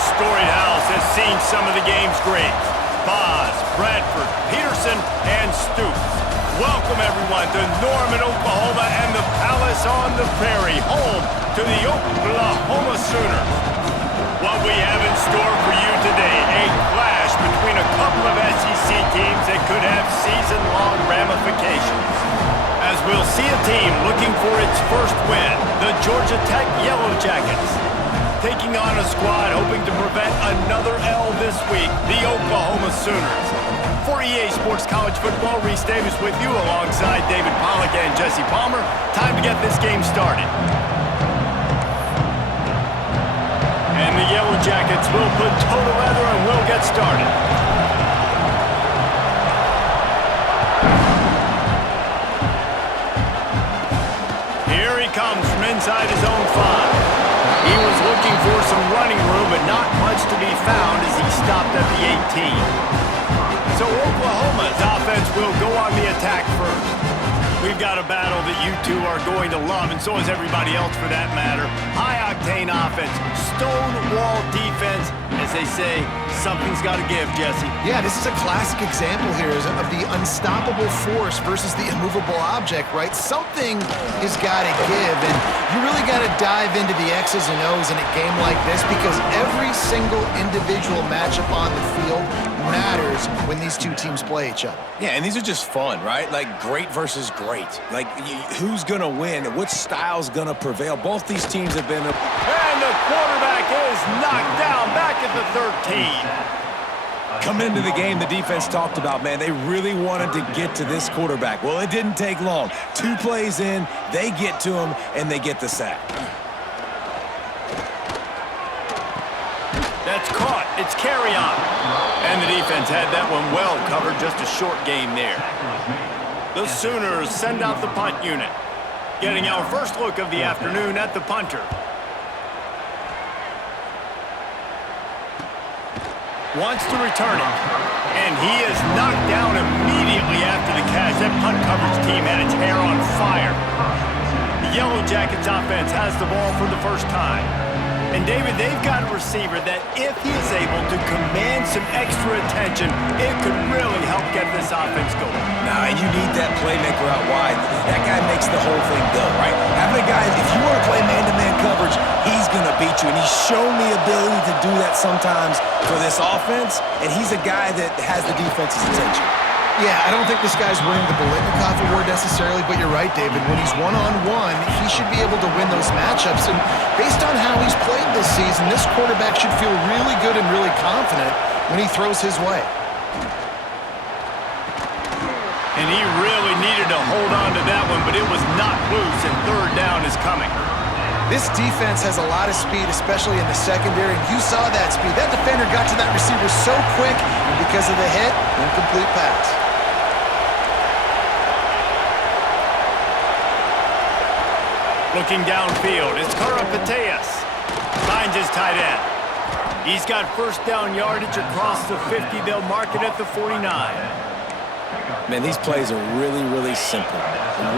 This storied house has seen some of the game's greats. Boz, Bradford, Peterson, and Stoops. Welcome, everyone, to Norman, Oklahoma, and the Palace on the Prairie, home to the Oklahoma Sooners. What we have in store for you today, a clash between a couple of SEC teams that could have season-long ramifications. As we'll see a team looking for its first win, the Georgia Tech Yellow Jackets, taking on a squad hoping to prevent another L this week, the Oklahoma Sooners. For EA Sports College Football, Reese Davis with you alongside David Pollack and Jesse Palmer. Time to get this game started. And the Yellow Jackets will put toe to leather and will get started. Here he comes from inside his own 5. He was looking for some running room, but not much to be found as he stopped at the 18. So Oklahoma's offense will go on the attack first. We've got a battle that you two are going to love, and so is everybody else for that matter. High-octane offense, stonewall defense. As they say, something's got to give, Jesse. Yeah, this is a classic example here of the unstoppable force versus the immovable object, right? Something has got to give, and you really got to dive into the X's and O's in a game like this because every single individual matchup on the field matters when these two teams play each other. Yeah, and these are just fun, right? Like great versus great. Like who's going to win? Which style's going to prevail? Both these teams have been... And the quarterback is knocked down back at the 13. Coming into the game, the defense talked about, man, they really wanted to get to this quarterback. Well, it didn't take long. 2 plays in, they get to him, and they get the sack. That's caught. It's carry on. And the defense had that one well covered. Just a short game there. The Sooners send out the punt unit. Getting our first look of the afternoon at the punter. Wants to return it. And he is knocked down immediately after the catch. That punt coverage team had its hair on fire. The Yellow Jackets offense has the ball for the first time. And, David, they've got a receiver that if he is able to command some extra attention, it could really help get this offense going. Nah, and you need that playmaker out wide. That guy makes the whole thing go, right? Having a guy, if you want to play man-to-man coverage, he's going to beat you. And he's shown the ability to do that sometimes for this offense, and he's a guy that has the defense's attention. Yeah, I don't think this guy's winning the Biletnikoff Award necessarily, but you're right, David. When he's one-on-one, he should be able to win those matchups. And based on how he's played this season, this quarterback should feel really good and really confident when he throws his way. And he really needed to hold on to that one, but it was not loose, and third down is coming. This defense has a lot of speed, especially in the secondary, and you saw that speed. That defender got to that receiver so quick, and because of the hit, incomplete pass. Looking downfield, it's Karapateas. Finds his tight end. He's got first down yardage across the 50. They'll mark it at the 49. Man, these plays are really, really simple.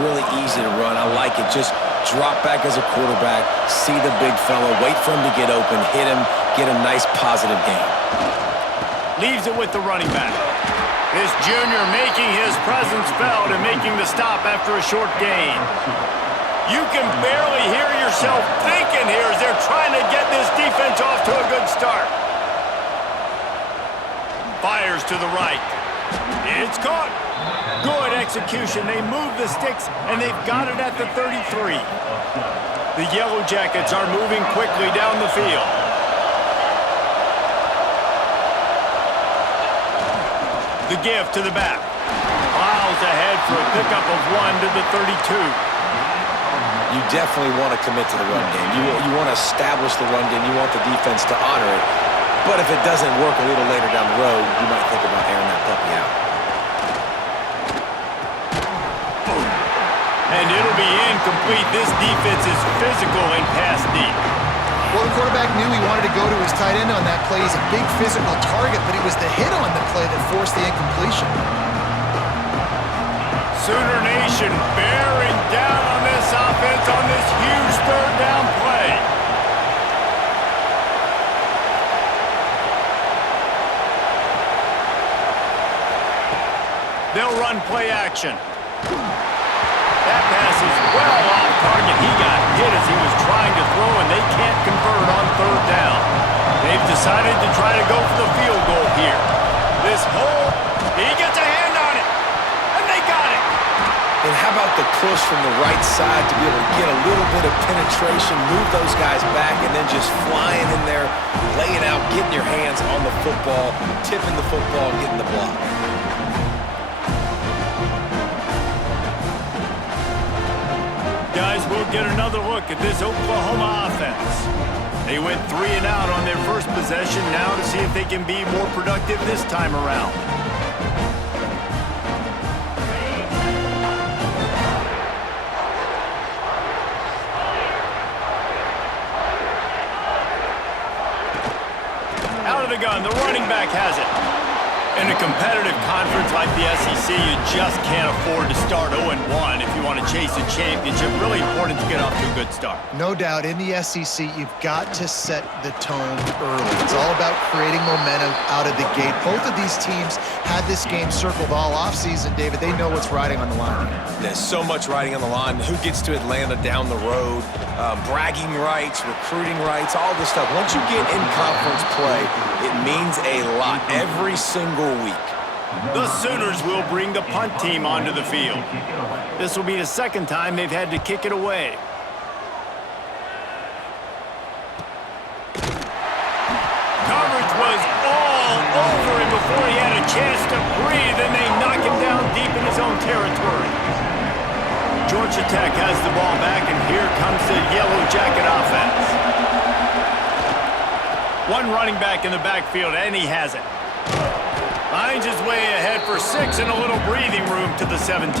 Really easy to run. I like it. Just drop back as a quarterback, see the big fella, wait for him to get open, hit him, get a nice positive gain. Leaves it with the running back. This junior making his presence felt and making the stop after a short gain. You can barely hear yourself thinking here as they're trying to get this defense off to a good start. Fires to the right. It's caught. Good execution. They move the sticks, and they've got it at the 33. The Yellow Jackets are moving quickly down the field. The give to the back. Plows ahead for a pickup of 1 to the 32. You definitely want to commit to the run game. You want to establish the run game. You want the defense to honor it. But if it doesn't work a little later down the road, you might think about airing that puppy out. And it'll be incomplete. This defense is physical and pass deep. Well, the quarterback knew he wanted to go to his tight end on that play. He's a big physical target, but it was the hit on the play that forced the incompletion. Sooner Nation bearing down on this offense on this huge third down play. They'll run play action. That pass is well off target. He got hit as he was trying to throw, and they can't convert on third down. They've decided to try to go for the field goal here. He gets a hand on it, and they got it. And how about the push from the right side to be able to get a little bit of penetration, move those guys back, and then just flying in there, laying out, getting your hands on the football, tipping the football, getting the block. Guys, we'll get another look at this Oklahoma offense. They went 3 and out on their first possession, now to see if they can be more productive this time around. Out of the gun, the running back has it. In a competitive conference like the SEC, you just can't afford to start 0-1 if you want to chase a championship. Really important to get off to a good start. No doubt, in the SEC, you've got to set the tone early. It's all about creating momentum out of the gate. Both of these teams had this game circled all offseason, David. They know what's riding on the line here. There's so much riding on the line. Who gets to Atlanta down the road? Bragging rights, recruiting rights, all this stuff. Once you get in conference play, it means a lot every single week. The Sooners will bring the punt team onto the field. This will be the second time they've had to kick it away. Coverage was all over him before he had a chance to breathe, and they knock him down deep in his own territory. Georgia Tech has the ball back, and here comes the Yellow Jacket offense. One running back in the backfield, and he has it. Finds his way ahead for 6 and a little breathing room to the 17.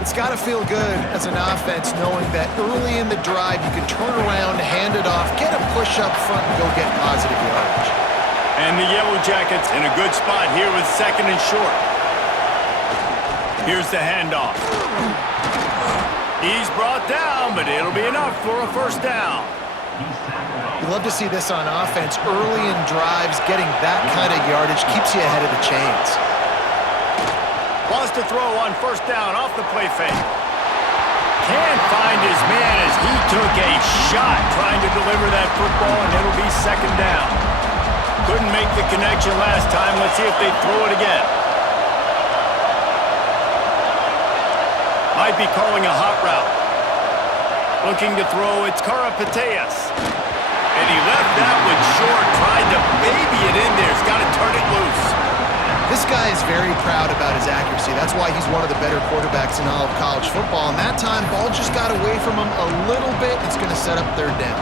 It's got to feel good as an offense knowing that early in the drive you can turn around, hand it off, get a push up front, and go get positive yardage. And the Yellow Jackets in a good spot here with 2nd and short. Here's the handoff. He's brought down, but it'll be enough for a first down. You love to see this on offense. Early in drives, getting that kind of yardage keeps you ahead of the chains. Lost a throw on first down off the play fake. Can't find his man as he took a shot trying to deliver that football, and it'll be 2nd down. Couldn't make the connection last time. Let's see if they throw it again. Might be calling a hot route. Looking to throw, it's Karapateas. And he left that one short, tried to baby it in there. He's got to turn it loose. This guy is very proud about his accuracy. That's why he's one of the better quarterbacks in all of college football. And that time, ball just got away from him a little bit. It's going to set up 3rd down.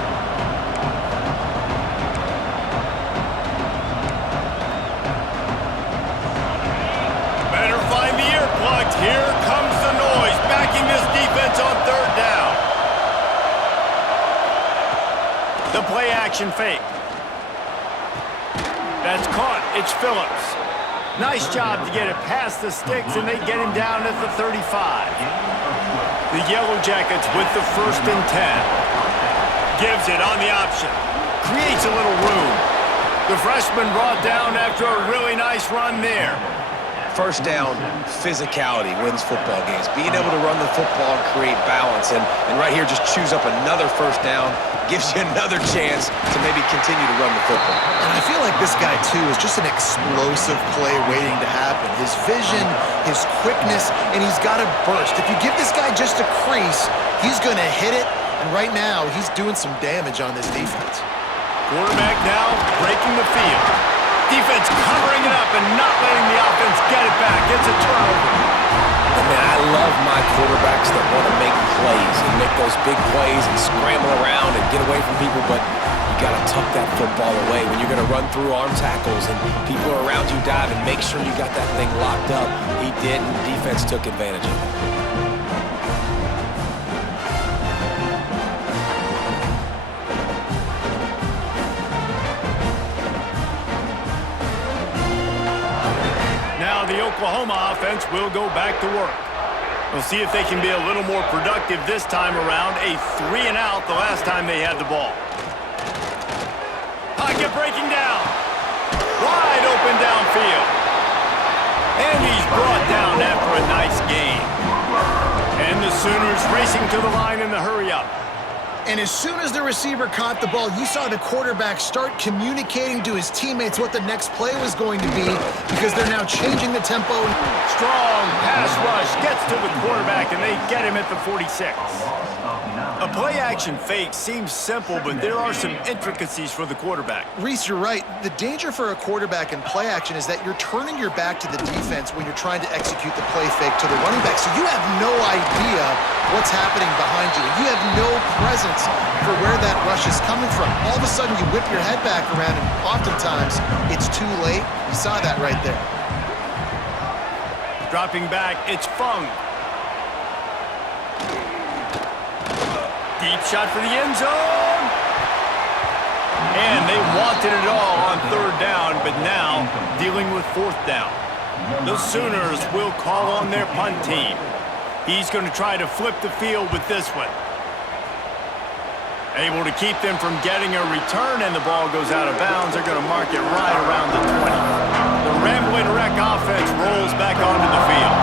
Better find the earplugs. Here comes the noise, backing this defense on 3rd down. The play action fake. That's caught. It's Phillips. Nice job to get it past the sticks, and they get him down at the 35. The Yellow Jackets with the 1st and 10. Gives it on the option. Creates a little room. The freshman brought down after a really nice run there. First down, physicality wins football games. Being able to run the football and create balance. And right here, just choose up another first down. Gives you another chance to maybe continue to run the football. And I feel like this guy, too, is just an explosive play waiting to happen. His vision, his quickness, and he's got a burst. If you give this guy just a crease, he's going to hit it. And right now, he's doing some damage on this defense. Quarterback now breaking the field. Defense covering it up and not letting the offense get it back. It's a turnover. And man, I love my quarterbacks that want to make plays and make those big plays and scramble around and get away from people, but you got to tuck that football away when you're going to run through arm tackles and people are around you diving. Make sure you got that thing locked up. He did, and defense took advantage of it. Now the Oklahoma offense will go back to work. We'll see if they can be a little more productive this time around. A 3 and out the last time they had the ball. Pocket breaking down. Wide open downfield. And he's brought down after a nice gain. And the Sooners racing to the line in the hurry-up. And as soon as the receiver caught the ball, you saw the quarterback start communicating to his teammates what the next play was going to be because they're now changing the tempo. Strong pass rush gets to the quarterback, and they get him at the 46. A play-action fake seems simple, but there are some intricacies for the quarterback. Reese, you're right. The danger for a quarterback in play action is that you're turning your back to the defense when you're trying to execute the play fake to the running back. So you have no idea what's happening behind you. You have no presence for where that rush is coming from. All of a sudden, you whip your head back around, and oftentimes it's too late. You saw that right there. Dropping back, it's Fung. Deep shot for the end zone. And they wanted it all on third down, but now dealing with fourth down. The Sooners will call on their punt team. He's going to try to flip the field with this one. Able to keep them from getting a return, and the ball goes out of bounds. They're going to mark it right around the 20. The Ramblin' Wreck offense rolls back onto the field.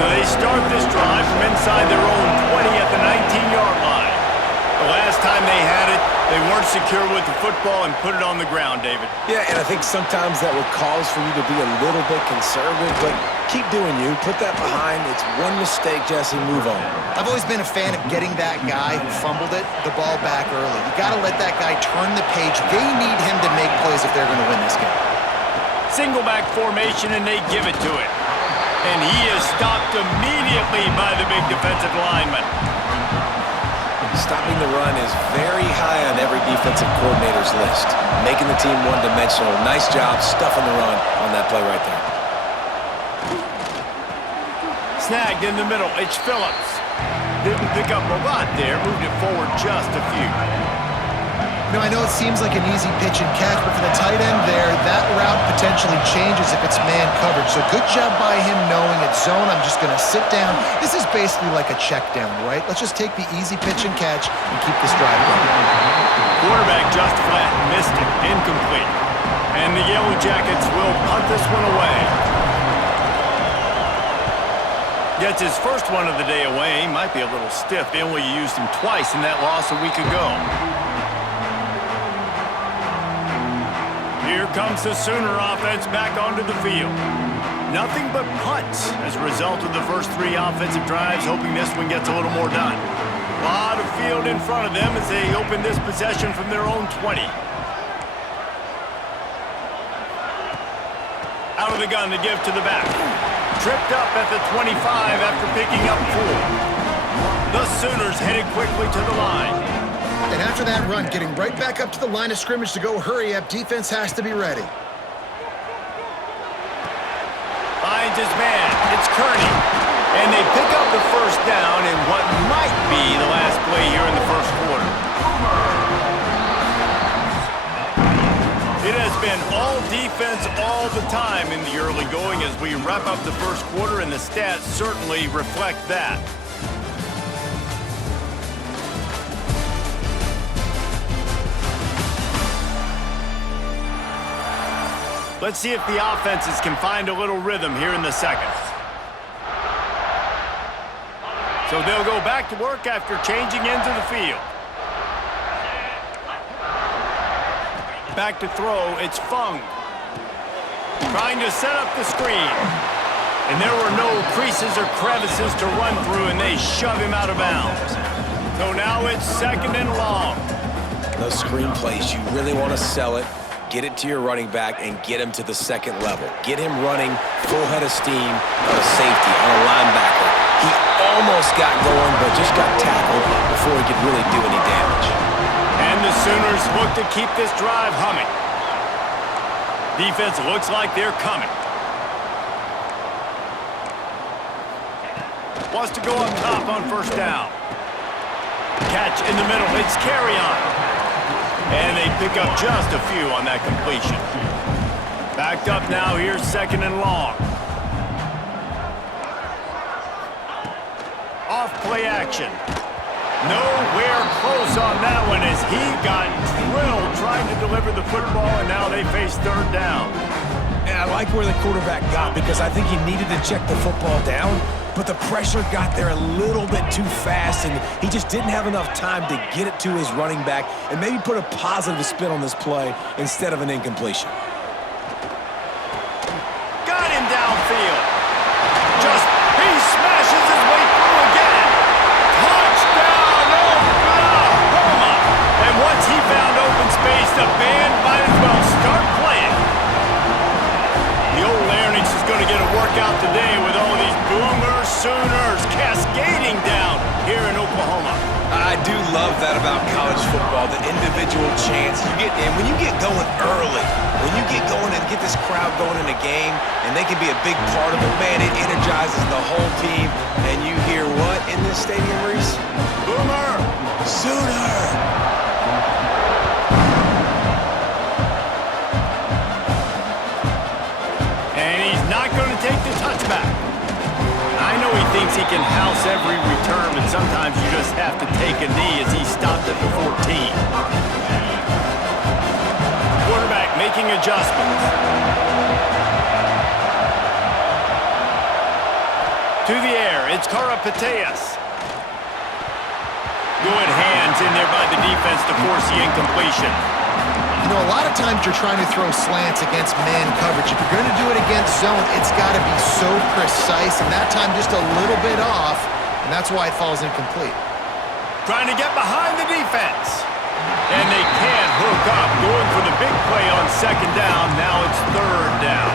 So they start this drive from inside their own 20 at the 19-yard line. The last time they had it, they weren't secure with the football and put it on the ground, David. Yeah, and I think sometimes that would cause for you to be a little bit conservative, but keep doing you. Put that behind. It's one mistake, Jesse. Move on. I've always been a fan of getting that guy who fumbled it, the ball back early. You got to let that guy turn the page. They need him to make plays if they're going to win this game. Single back formation, and they give it to him. And he is stopped immediately by the big defensive lineman. Stopping the run is very high on every defensive coordinator's list. Making the team one-dimensional. Nice job stuffing the run on that play right there. Snagged in the middle. It's Phillips. Didn't pick up a lot there. Moved it forward just a few. You know, I know it seems like an easy pitch and catch, but for the tight end there, that route potentially changes if it's man coverage. So good job by him knowing it's zone. I'm just going to sit down. This is basically like a check down, right? Let's just take the easy pitch and catch and keep this drive going. Quarterback just flat. Missed it. Incomplete. And the Yellow Jackets will punt this one away. Gets his first one of the day away. He might be a little stiff. They only used him twice in that loss a week ago. Here comes the Sooner offense back onto the field. Nothing but punts as a result of the first three offensive drives, hoping this one gets a little more done. A lot of field in front of them as they open this possession from their own 20. Out of the gun to give to the back. Tripped up at the 25 after picking up 4. The Sooners headed quickly to the line. And after that run, getting right back up to the line of scrimmage to go hurry up, defense has to be ready. Finds his man. It's Kearney. And they pick up the first down in what might be the last play here in the first quarter. It has been all defense all the time in the early going as we wrap up the first quarter, and the stats certainly reflect that. Let's see if the offenses can find a little rhythm here in the second. So they'll go back to work after changing into the field. Back to throw, it's Fung. Trying to set up the screen. And there were no creases or crevices to run through, and they shove him out of bounds. So now it's second and long. Those screen plays, you really want to sell it. Get it to your running back and get him to the second level. Get him running full head of steam on a safety, on a linebacker. He almost got going, but just got tackled before he could really do any damage. And the Sooners look to keep this drive humming. Defense looks like they're coming. Wants to go up top on first down. Catch in the middle. It's Carry-On. And they pick up just a few on that completion. Backed up now, here's second and long. Off play action. Nowhere close on that one as he got drilled trying to deliver the football, and now they face third down. And I like where the quarterback got because I think he needed to check the football down, but the pressure got there a little bit too fast, and he just didn't have enough time to get it to his running back and maybe put a positive spin on this play instead of an incompletion. Got him downfield. He smashes his way through again. Touchdown, Oklahoma! And once he found open space, the band might as well start playing. The old Larynx is going to get a workout today with all these Boomer Sooners cascading down here in Oklahoma. I do love that about college football, the individual chance you get. And when you get going early, when you get going and get this crowd going in a game, and they can be a big part of it, man, it energizes the whole team. And you hear what in this stadium, Reese? Boomer! Sooner! And he's not going to take the touchback. I know he thinks he can house every return, but sometimes you just have to take a knee as he stopped at the 14. Quarterback making adjustments. To the air, it's Karapateas. Good hands in there by the defense to force the incompletion. You know, a lot of times you're trying to throw slants against man coverage. If you're going to do it against zone, it's got to be so precise, and that time just a little bit off, and that's why it falls incomplete. Trying to get behind the defense. And they can't hook up. Going for the big play on second down. Now it's third down.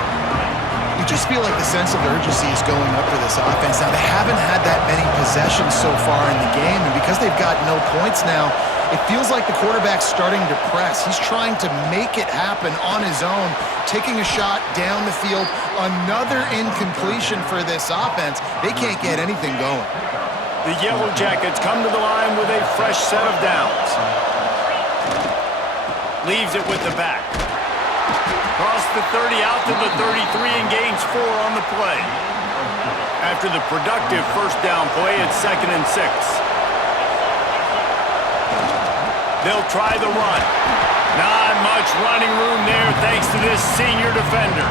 You just feel like the sense of urgency is going up for this offense. Now, they haven't had that many possessions so far in the game, and because they've got no points now, it feels like the quarterback's starting to press. He's trying to make it happen on his own, taking a shot down the field. Another incompletion for this offense. They can't get anything going. The Yellow Jackets come to the line with a fresh set of downs. Leaves it with the back. Cross the 30 out to the 33 and gains 4 on the play. After the productive first down play, it's 2nd and 6. They'll try the run. Not much running room there thanks to this senior defender.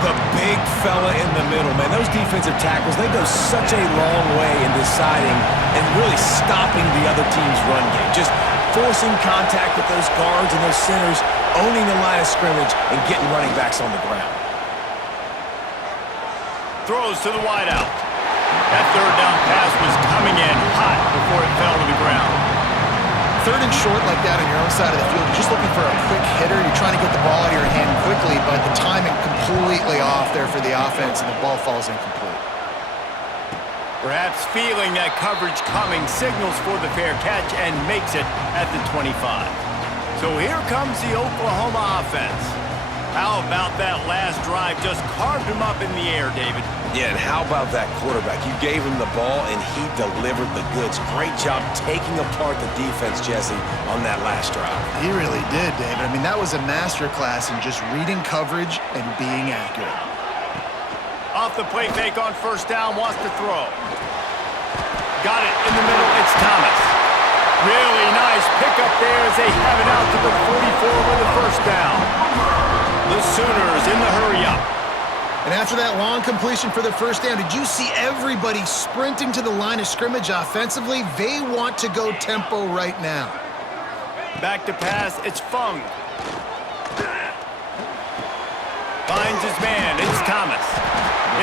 The big fella in the middle, man. Those defensive tackles, they go such a long way in deciding and really stopping the other team's run game. Just forcing contact with those guards and those centers, owning the line of scrimmage, and getting running backs on the ground. Throws to the wideout. That third down pass was coming in hot before it fell to the ground. Third and short like that on your own side of the field, you're just looking for a quick hitter. You're trying to get the ball out of your hand quickly, but the timing completely off there for the offense, and the ball falls incomplete. Perhaps feeling that coverage coming, signals for the fair catch and makes it at the 25. So here comes the Oklahoma offense. How about that last drive? Just carved him up in the air, David. Yeah, and how about that quarterback? You gave him the ball, and he delivered the goods. Great job taking apart the defense, Jesse, on that last drive. He really did, David. I mean, that was a masterclass in just reading coverage and being accurate. Off the play fake on first down, wants to throw. Got it in the middle, it's Thomas. Really nice pickup there as they have it out to the 44 with the first down. The Sooners in the hurry-up. And after that long completion for the first down, did you see everybody sprinting to the line of scrimmage offensively? They want to go tempo right now. Back to pass, it's Fung. Finds his man, it's Thomas.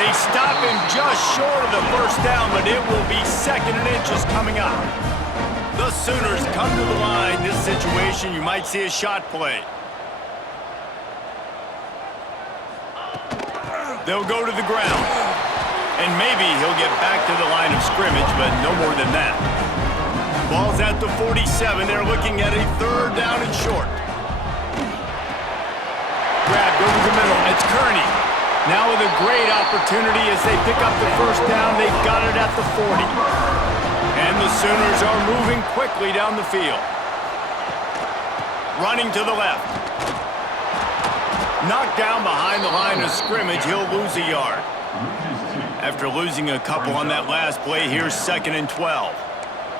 They stop him just short of the first down, but it will be 2nd and inches coming up. The Sooners come to the line. This situation, you might see a shot play. They'll go to the ground. And maybe he'll get back to the line of scrimmage, but no more than that. Ball's at the 47. They're looking at a third down and short. Grabbed over the middle. It's Kearney. Now with a great opportunity as they pick up the first down. They've got it at the 40. And the Sooners are moving quickly down the field. Running to the left. Knocked down behind the line of scrimmage. He'll lose a yard. After losing a couple on that last play, here's 2nd and 12.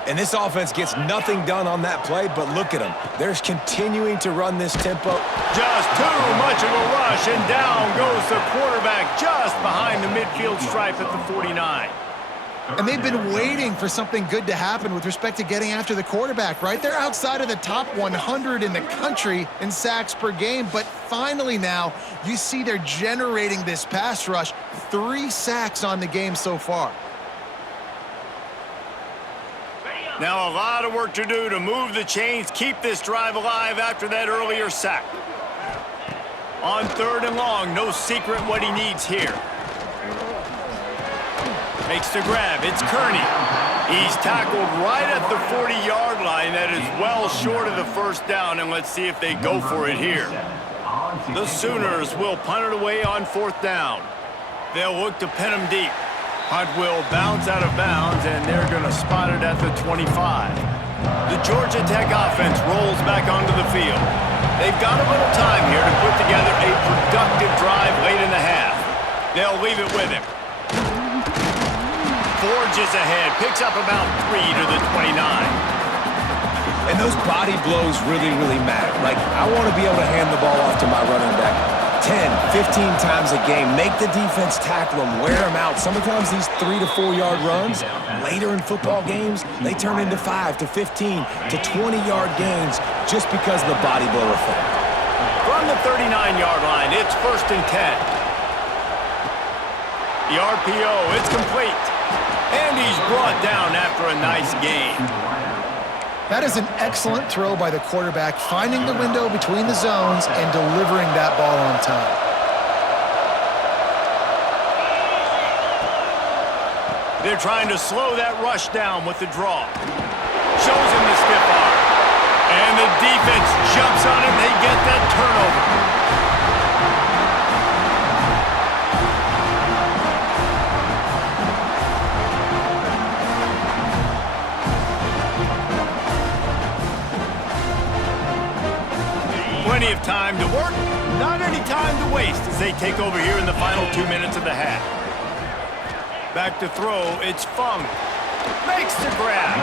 And this offense gets nothing done on that play, but look at them. They're continuing to run this tempo. Just too much of a rush, and down goes the quarterback just behind the midfield stripe at the 49. And they've been waiting for something good to happen with respect to getting after the quarterback, right? They're outside of the top 100 in the country in sacks per game, but finally now you see they're generating this pass rush. 3 sacks on the game so far. Now a lot of work to do to move the chains, keep this drive alive after that earlier sack. On 3rd and long, no secret what he needs here. Makes the grab. It's Kearney. He's tackled right at the 40-yard line. That is well short of the first down, and let's see if they go for it here. The Sooners will punt it away on 4th down. They'll look to pin him deep. Hunt will bounce out of bounds, and they're going to spot it at the 25. The Georgia Tech offense rolls back onto the field. They've got a little time here to put together a productive drive late in the half. They'll leave it with him. Forges ahead, picks up about 3 to the 29. And those body blows really, really matter. Like, I want to be able to hand the ball off to my running back 10, 15 times a game. Make the defense tackle them, wear them out. Sometimes these 3 to 4 yard runs, later in football games, they turn into 5 to 15 to 20-yard gains just because of the body blow effect. From the 39-yard line, it's 1st and 10. The RPO, it's complete. And he's brought down after a nice gain. That is an excellent throw by the quarterback, finding the window between the zones and delivering that ball on time. They're trying to slow that rush down with the draw. Shows him the stiff arm. And the defense jumps on him. They get that turnover. Plenty of time to work, not any time to waste as they take over here in the final 2 minutes of the half. Back to throw, it's Fung. Makes the grab.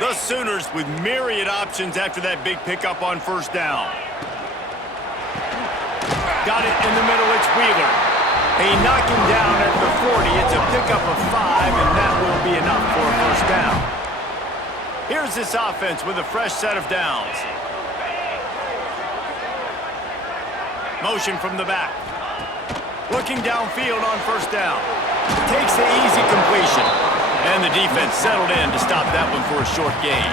The Sooners with myriad options after that big pickup on 1st down. Got it in the middle, it's Wheeler. They knock him down at the 40. It's a pickup of 5, and that will be enough for a 1st down. Here's this offense with a fresh set of downs. Motion from the back. Looking downfield on 1st down. Takes the easy completion. And the defense settled in to stop that one for a short gain.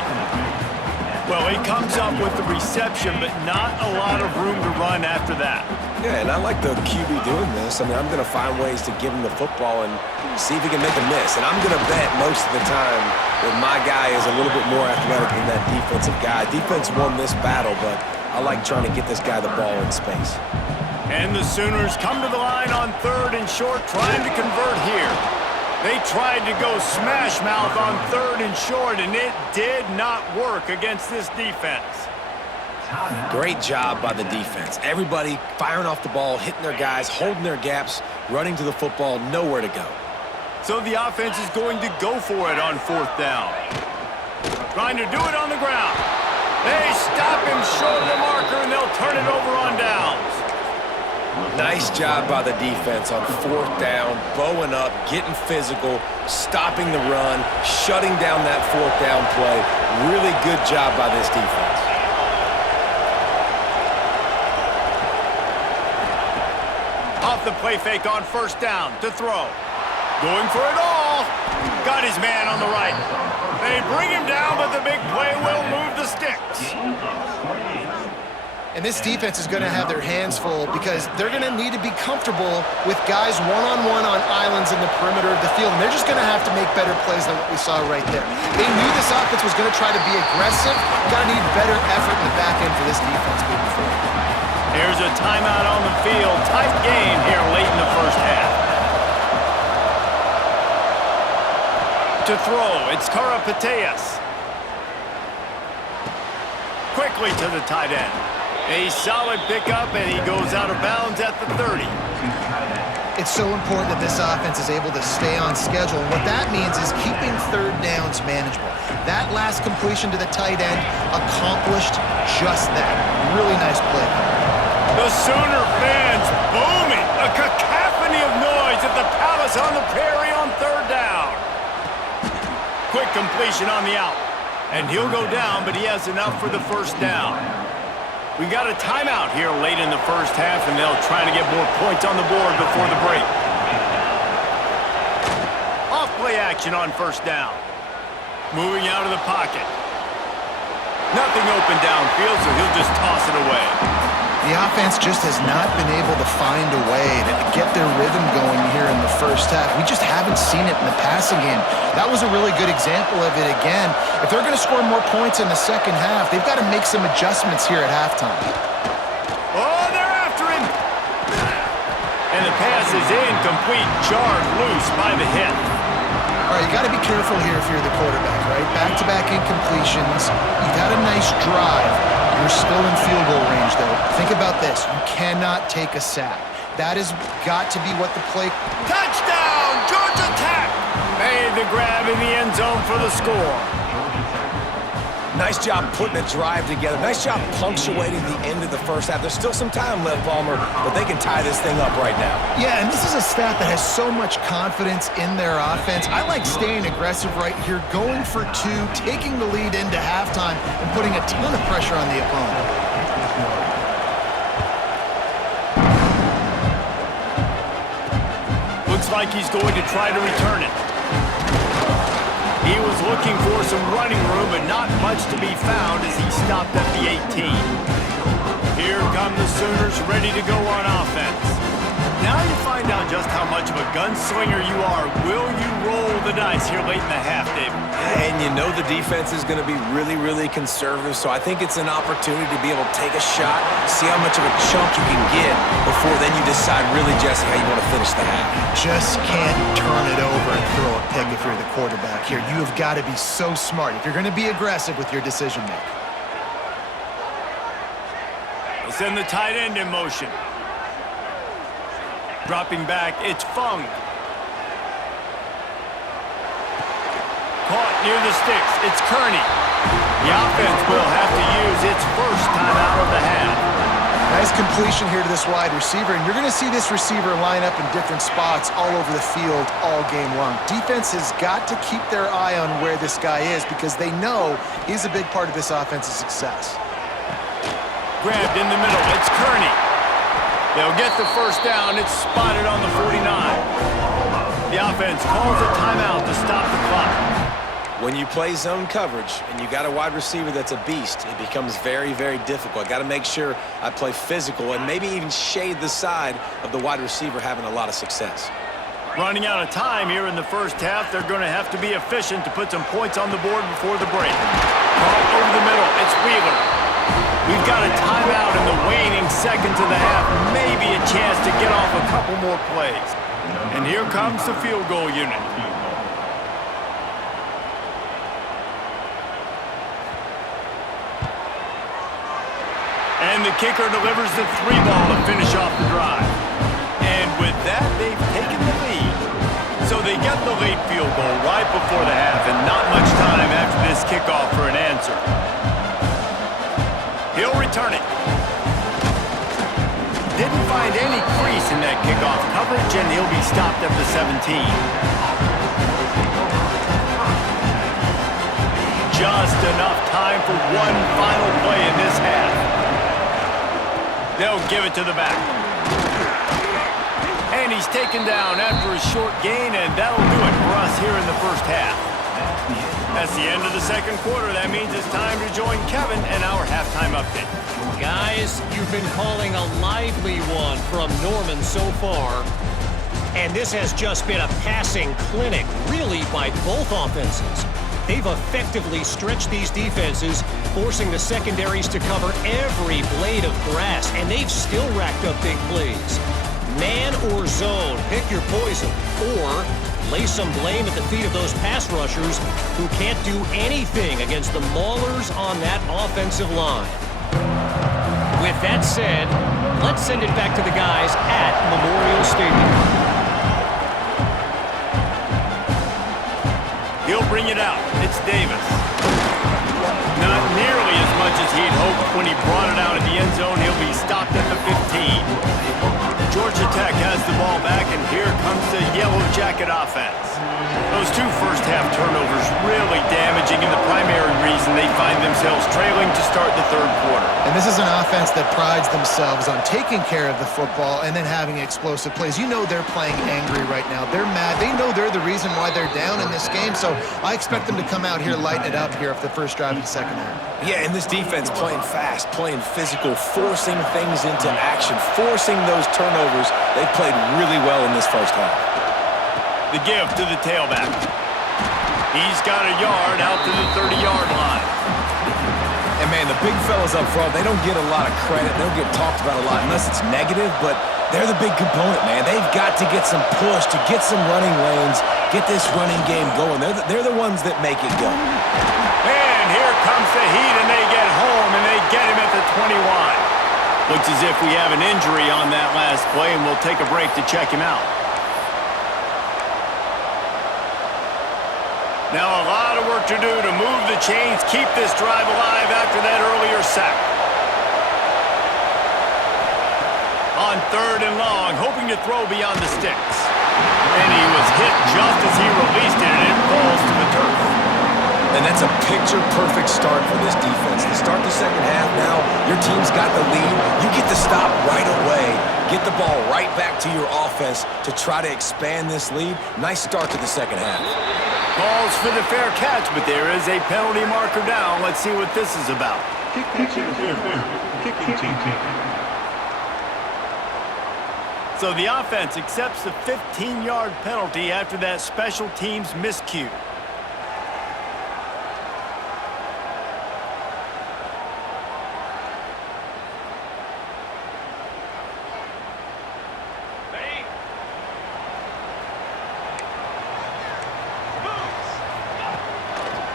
Well, he comes up with the reception, but not a lot of room to run after that. Yeah, and I like the QB doing this. I mean, I'm going to find ways to give him the football and see if he can make a miss. And I'm going to bet most of the time that my guy is a little bit more athletic than that defensive guy. Defense won this battle, but I like trying to get this guy the ball in space. And the Sooners come to the line on 3rd and short, trying to convert here. They tried to go smash mouth on 3rd and short, and it did not work against this defense. Great job by the defense. Everybody firing off the ball, hitting their guys, holding their gaps, running to the football, nowhere to go. So the offense is going to go for it on 4th down. Trying to do it on the ground. They stop him short of the marker, and they'll turn it over on downs. Nice job by the defense on 4th down, bowing up, getting physical, stopping the run, shutting down that 4th down play. Really good job by this defense. Off the play fake on 1st down to throw. Going for it all. Got his man on the right. They bring him down, but the big play will move the sticks. And this defense is going to have their hands full because they're going to need to be comfortable with guys one-on-one on islands in the perimeter of the field. And they're just going to have to make better plays than what we saw right there. They knew this offense was going to try to be aggressive. Got to need better effort in the back end for this defense moving forward. Here's a timeout on the field. Tight game here late in the 1st half. To throw, it's Karapateas. quickly to the tight end. A solid pickup, and he goes out of bounds at the 30. It's so important that this offense is able to stay on schedule, and what that means is keeping third downs manageable. That last completion to the tight end accomplished just that. Really nice play. The Sooner fans booming. A cacophony of noise at the Palace on the Prairie on third down. Quick completion on the out. And he'll go down, but he has enough for the first down. We got a timeout here late in the first half, and they'll try to get more points on the board before the break. Off play action on first down. Moving out of the pocket. Nothing open downfield, so he'll just toss it away. The offense just has not been able to find a way to get their rhythm going here in the first half. We just haven't seen it in the passing game. That was a really good example of it again. If they're going to score more points in the second half, they've got to make some adjustments here at halftime. Oh, they're after him! And the pass is incomplete, jarred loose by the hit. All right, you got to be careful here if you're the quarterback, right? Back-to-back incompletions. You've had a nice drive. You're still in field goal range, though. Think about this. You cannot take a sack. That has got to be what the play... Touchdown! Georgia Tech! Made the grab in the end zone for the score. Nice job putting a drive together. Nice job punctuating the end of the first half. There's still some time left, Palmer, but they can tie this thing up right now. Yeah, and this is a staff that has so much confidence in their offense. I like staying aggressive right here, going for two, taking the lead into halftime, and putting a ton of pressure on the opponent. Looks like he's going to try to return it. He was looking for some running room, but not much to be found as he stopped at the 18. Here come the Sooners ready to go on offense. Now you find out just how much of a gunslinger you are. Will you roll the dice here late in the half, David? And you know the defense is going to be really, really conservative, so I think it's an opportunity to be able to take a shot, see how much of a chunk you can get before then you decide really, Jesse, how you want to finish the half. Just can't turn it over and throw a pick if you're the quarterback here. You have got to be so smart if you're going to be aggressive with your decision-making. We'll send the tight end in motion. Dropping back, it's Fung. Caught near the sticks, it's Kearney. The offense will have to use its first time out of the half. Nice completion here to this wide receiver, and you're going to see this receiver line up in different spots all over the field all game long. Defense has got to keep their eye on where this guy is because they know he's a big part of this offense's success. Grabbed in the middle, it's Kearney. They'll get the first down. It's spotted on the 49. The offense calls a timeout to stop the clock. When you play zone coverage and you got a wide receiver that's a beast, it becomes very, very difficult. I got to make sure I play physical and maybe even shade the side of the wide receiver having a lot of success. Running out of time here in the first half. They're going to have to be efficient to put some points on the board before the break. Caught over the middle. It's Wheeler. We've got a timeout in the waning seconds of the half. Maybe a chance to get off a couple more plays. And here comes the field goal unit. And the kicker delivers the 3-ball to finish off the drive. And with that, they've taken the lead. So they get the late field goal right before the half, and not much time after this kickoff for an answer. He'll return it. Didn't find any crease in that kickoff coverage, and he'll be stopped at the 17. Just enough time for one final play in this half. They'll give it to the back. And he's taken down after a short gain, and that'll do it for us here in the first half. That's the end of the second quarter. That means it's time to join Kevin and our halftime update. Guys, you've been calling a lively one from Norman so far. And this has just been a passing clinic, really, by both offenses. They've effectively stretched these defenses, forcing the secondaries to cover every blade of grass, and they've still racked up big plays. Man or zone, pick your poison, or lay some blame at the feet of those pass rushers who can't do anything against the maulers on that offensive line. With that said, let's send it back to the guys at Memorial Stadium. He'll bring it out. It's Davis. Not nearly as much as he'd hoped when he brought it out of the end zone. He'll be stopped at the 15. Georgia Tech has the ball back, and here comes the Yellow Jacket offense. Those two first-half turnovers really damaging, and the primary reason they find themselves trailing to start the third quarter. And this is an offense that prides themselves on taking care of the football and then having explosive plays. You know they're playing angry right now. They're mad. They know they're the reason why they're down in this game, so I expect them to come out here, lighten it up here for the first drive of the second half. Yeah, and this defense playing fast, playing physical, forcing things into action, forcing those turnovers. They played really well in this first half. The give to the tailback. He's got a yard out to the 30-yard line. And, man, the big fellas up front, they don't get a lot of credit. They don't get talked about a lot unless it's negative, but they're the big component, man. They've got to get some push, to get some running lanes, get this running game going. They're the ones that make it go. And here comes the heat, and they get home, and they get him at the 21. Looks as if we have an injury on that last play, and we'll take a break to check him out. Now a lot of work to do to move the chains, keep this drive alive after that earlier sack. On third and long, hoping to throw beyond the sticks. And he was hit just as he released it, and it falls to the turf. And that's a picture-perfect start for this defense. To start the second half now, your team's got the lead. You get to stop right away. Get the ball right back to your offense to try to expand this lead. Nice start to the second half. Calls for the fair catch, but there is a penalty marker down. Let's see what this is about. Kick fair. Kicking team. So the offense accepts the 15-yard penalty after that special teams miscue.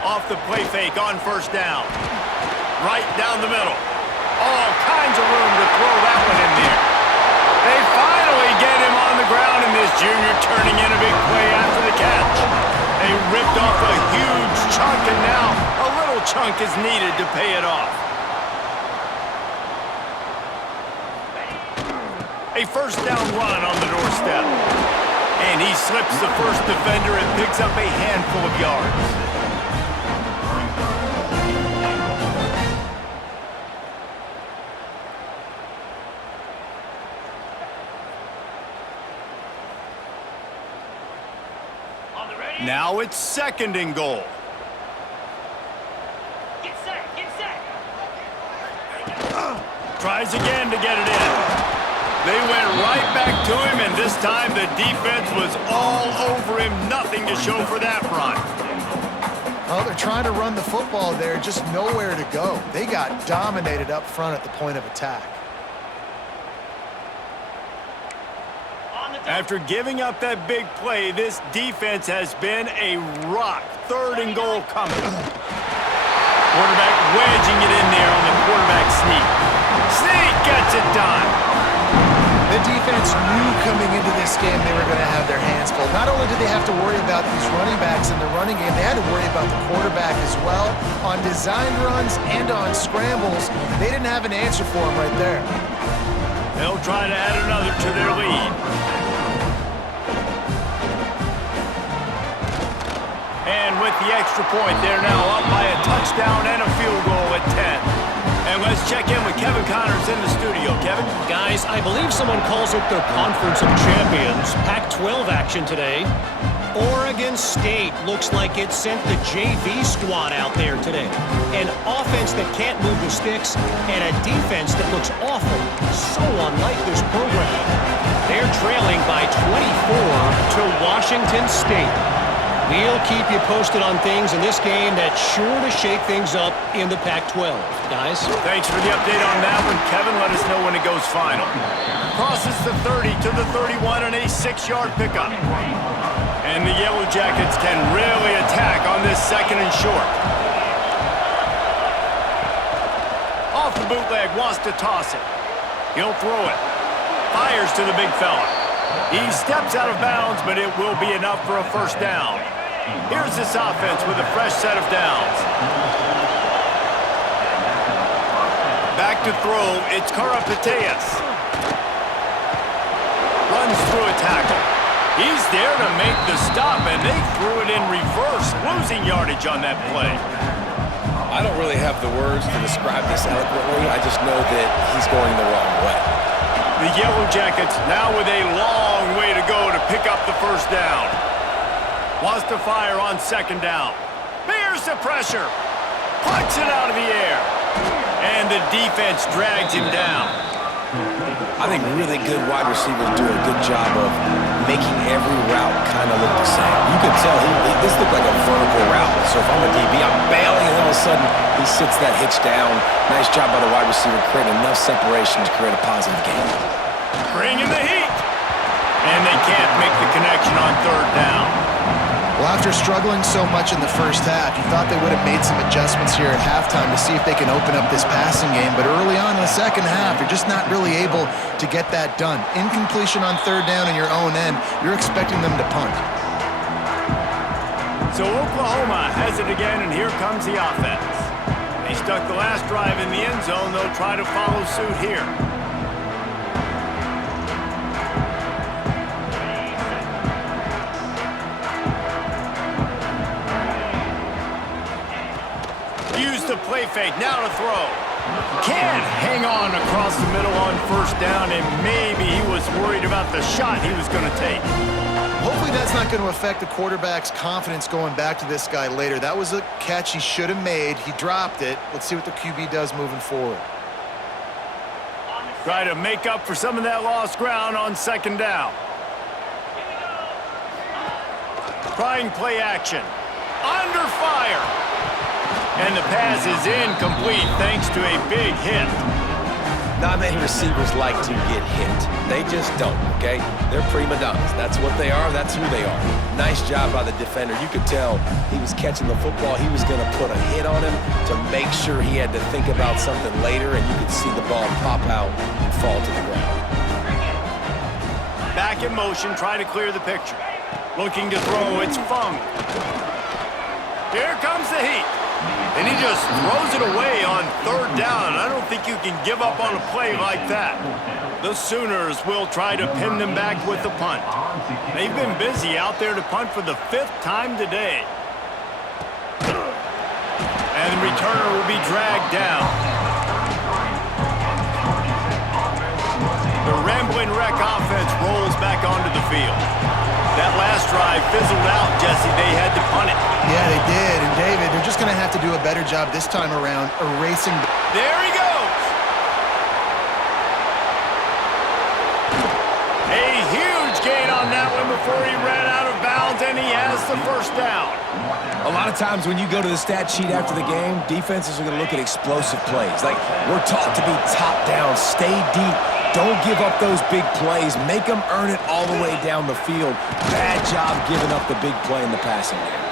Off the play fake on first down. Right down the middle. All kinds of room to throw that one in there. They finally get him on the ground, and this junior turning in a big play after the catch. They ripped off a huge chunk, and now a little chunk is needed to pay it off. A first down run on the doorstep. And he slips the first defender and picks up a handful of yards. Now it's second and goal. Get set. Tries again to get it in. They went right back to him, and this time the defense was all over him. Nothing to show for that run. Well, they're trying to run the football there, just nowhere to go. They got dominated up front at the point of attack. After giving up that big play, this defense has been a rock. Third and goal coming. Quarterback wedging it in there on the quarterback sneak. Sneak gets it done. The defense knew coming into this game they were going to have their hands full. Not only did they have to worry about these running backs in the running game, they had to worry about the quarterback as well. On design runs and on scrambles, they didn't have an answer for him right there. They'll try to add another to their lead. And with the extra point, they're now up by a touchdown and a field goal at 10. And let's check in with Kevin Connors in the studio. Kevin? Guys, I believe someone calls it the Conference of Champions. Pac-12 action today. Oregon State looks like it sent the JV squad out there today. An offense that can't move the sticks and a defense that looks awful. So unlike this program. They're trailing by 24 to Washington State. We'll keep you posted on things in this game that's sure to shake things up in the Pac-12. Guys? Thanks for the update on that one, Kevin. Let us know when it goes final. Crosses the 30 to the 31 and a 6-yard pickup. And the Yellow Jackets can really attack on this second and short. Off the bootleg, wants to toss it. He'll throw it. Fires to the big fella. He steps out of bounds, but it will be enough for a first down. Here's this offense with a fresh set of downs. Back to throw, it's Karapateas. Runs through a tackle. He's there to make the stop, and they threw it in reverse, losing yardage on that play. I don't really have the words to describe this eloquently. I just know that he's going the wrong way. The Yellow Jackets now with a long way to go to pick up the first down. Wants to fire on second down. Bears the pressure. Punts it out of the air. And the defense drags him down. I think really good wide receivers do a good job of making every route kind of look the same. You could tell this looked like a vertical route. So if I'm a DB, I'm bailing, and all of a sudden he sits that hitch down. Nice job by the wide receiver, creating enough separation to create a positive game. Bringing the heat. And they can't make the connection on third down. Well, after struggling so much in the first half, you thought they would have made some adjustments here at halftime to see if they can open up this passing game. But early on in the second half, you're just not really able to get that done. Incompletion on third down in your own end, you're expecting them to punt. So Oklahoma has it again, and here comes the offense. They stuck the last drive in the end zone. They'll try to follow suit here. The play fake, now to throw. Can't hang on across the middle on first down, and maybe he was worried about the shot he was going to take. Hopefully that's not going to affect the quarterback's confidence going back to this guy later. That was a catch he should have made. He dropped it. Let's see what the QB does moving forward. Try to make up for some of that lost ground on second down. Trying play action. Under fire. And the pass is incomplete thanks to a big hit. Not many receivers like to get hit. They just don't, okay? They're prima donnas. That's what they are. That's who they are. Nice job by the defender. You could tell he was catching the football. He was going to put a hit on him to make sure he had to think about something later, and you could see the ball pop out and fall to the ground. Back in motion, trying to clear the picture. Looking to throw, it's Fung. Here comes the heat. And he just throws it away on third down. I don't think you can give up on a play like that. The Sooners will try to pin them back with the punt. They've been busy out there to punt for the 5th time today. And the returner will be dragged down. The Rambling Wreck offense rolls back onto the field. That last drive fizzled out, Jesse. They had to punt it. Yeah, they did. And David, they're just going to have to do a better job this time around erasing. There he goes. A huge gain on that one before he ran out of bounds, and he has the first down. A lot of times when you go to the stat sheet after the game, defenses are going to look at explosive plays. Like, we're taught to be top down, stay deep. Don't give up those big plays. Make them earn it all the way down the field. Bad job giving up the big play in the passing game.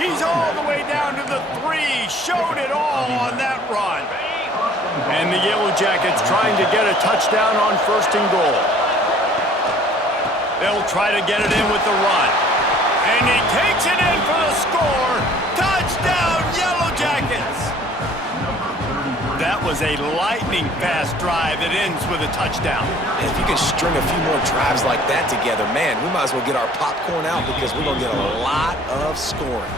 He's all the way down to the 3. Showed it all on that run. And the Yellow Jackets trying to get a touchdown on 1st and goal. They'll try to get it in with the run. And he takes it in for the score. Touchdown, Yellow Jackets. That was a lightning-fast drive that ends with a touchdown. And if you can string a few more drives like that together, man, we might as well get our popcorn out because we're going to get a lot of scoring.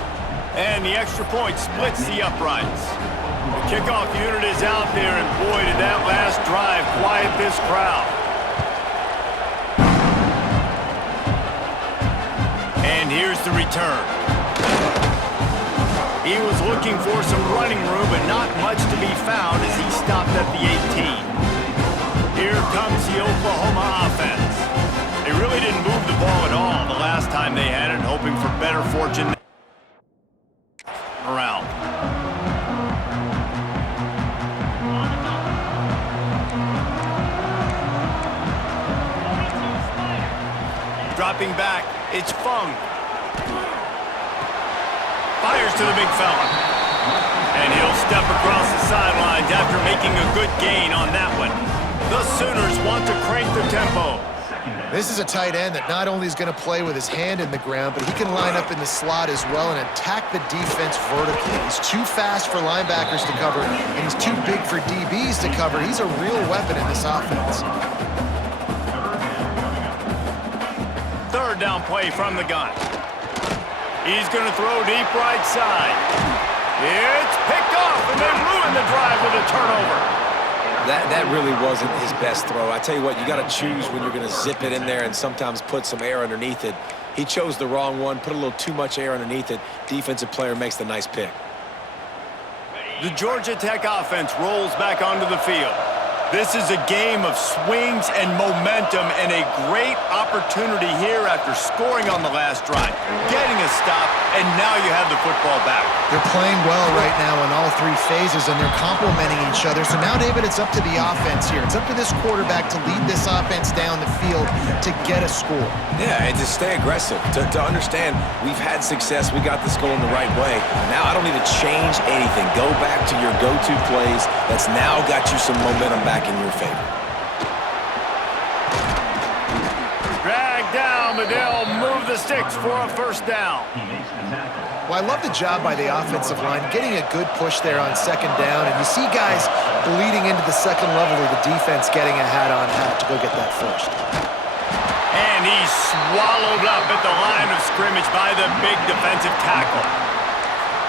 And the extra point splits the uprights. The kickoff unit is out there, and boy, did that last drive quiet this crowd. And here's the return. He was looking for some running room, but not much to be found as he stopped at the 18. Here comes the Oklahoma offense. They really didn't move the ball at all the last time they had it, hoping for better fortune around. Dropping back, it's Fung. Fires to the big fella. And And he'll step across the sidelines after making a good gain on that one. The Sooners want to crank the tempo. This is a tight end that not only is going to play with his hand in the ground, but he can line up in the slot as well and attack the defense vertically. He's too fast for linebackers to cover, and he's too big for DBs to cover. He's a real weapon in this offense. Third down play from the gun. He's going to throw deep right side. It's picked off, and they ruin the drive with a turnover. That really wasn't his best throw. I tell you what, you got to choose when you're going to zip it in there and sometimes put some air underneath it. He chose the wrong one, put a little too much air underneath it. Defensive player makes the nice pick. The Georgia Tech offense rolls back onto the field. This is a game of swings and momentum and a great opportunity here after scoring on the last drive, getting a stop, and now you have the football back. They're playing well right now in all three phases, and they're complementing each other. So now, David, it's up to the offense here. It's up to this quarterback to lead this offense down the field to get a score. Yeah, and to stay aggressive, to understand we've had success, we got this going the right way. Now I don't need to change anything. Go back to your go-to plays. That's now got you some momentum back in your favor. Drag down, but they'll move the sticks for a first down. Well, I love the job by the offensive line, getting a good push there on second down, and you see guys bleeding into the second level of the defense getting a hat-on-hat to go get that first. And he's swallowed up at the line of scrimmage by the big defensive tackle.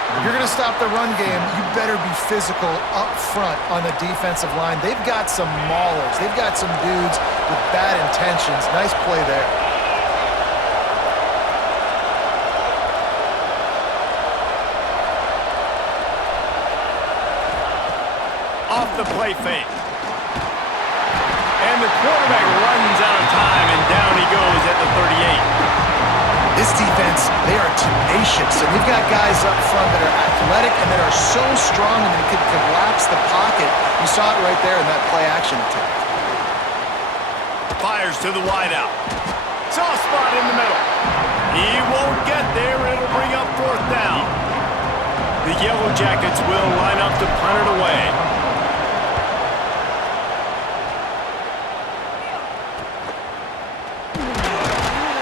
If you're going to stop the run game, you better be physical up front on the defensive line. They've got some maulers. They've got some dudes with bad intentions. Nice play there. Off the play fake. And the quarterback runs out of time, and down he goes at the 38. This defense, they are tenacious, and they've got guys up front that are athletic and that are so strong and they can collapse the pocket. You saw it right there in that play-action attempt. Fires to the wideout. Soft spot in the middle. He won't get there. It'll bring up fourth down. The Yellow Jackets will line up to punt it away.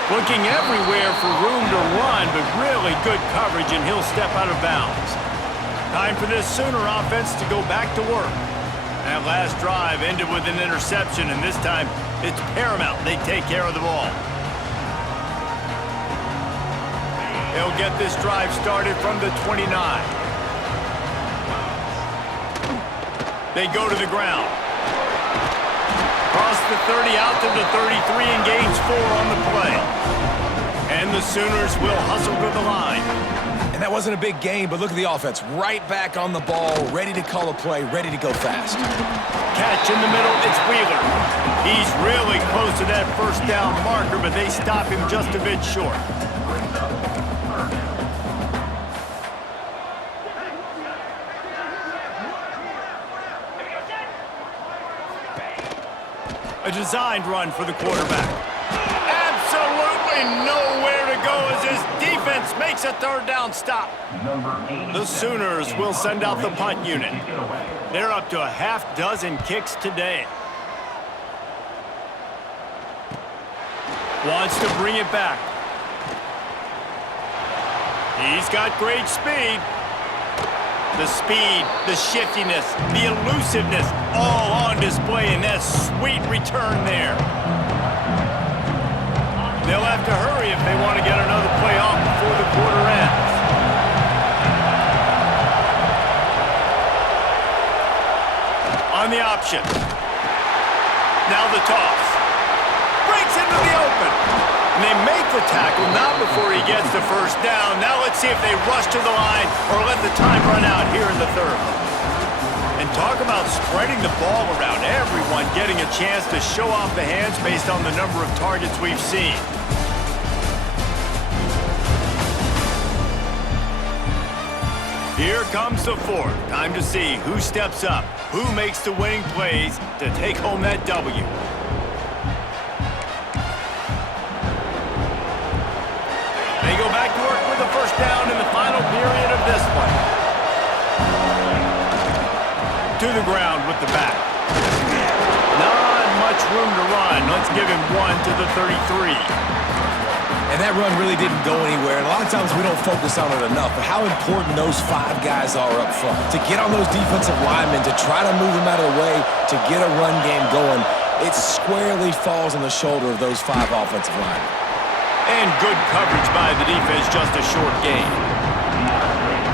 Looking everywhere for room to run, but really good coverage, and he'll step out of bounds. Time for this Sooner offense to go back to work. That last drive ended with an interception, and this time it's paramount they take care of the ball. They'll get this drive started from the 29. They go to the ground. Across the 30, out to the 33, and gains 4 on the play. And the Sooners will hustle to the line. And that wasn't a big gain, but look at the offense. Right back on the ball, ready to call a play, ready to go fast. Catch in the middle, it's Wheeler. He's really close to that first down marker, but they stop him just a bit short. A designed run for the quarterback. Absolutely nowhere to go as his defense makes a third down stop. The Sooners will send out the punt unit. They're up to a half dozen kicks today. Wants to bring it back. He's got great speed. The speed, the shiftiness, the elusiveness, all on display in that sweet return there. They'll have to hurry if they want to get another play off before the quarter ends. On the option. Now the toss. Breaks into the open. And they make the tackle, not before he gets the first down. Now let's see if they rush to the line or let the time run out here in the third. And talk about spreading the ball around. Everyone getting a chance to show off the hands based on the number of targets we've seen. Here comes the fourth. Time to see who steps up, who makes the winning plays to take home that W. They go back to work with the first down in the final period of this one. to the ground with the back. Not much room to run. Let's give him 1 to the 33. And that run really didn't go anywhere. And a lot of times we don't focus on it enough, but how important those 5 guys are up front. To get on those defensive linemen, to try to move them out of the way, to get a run game going, it squarely falls on the shoulder of those 5 offensive linemen. And good coverage by the defense, just a short gain.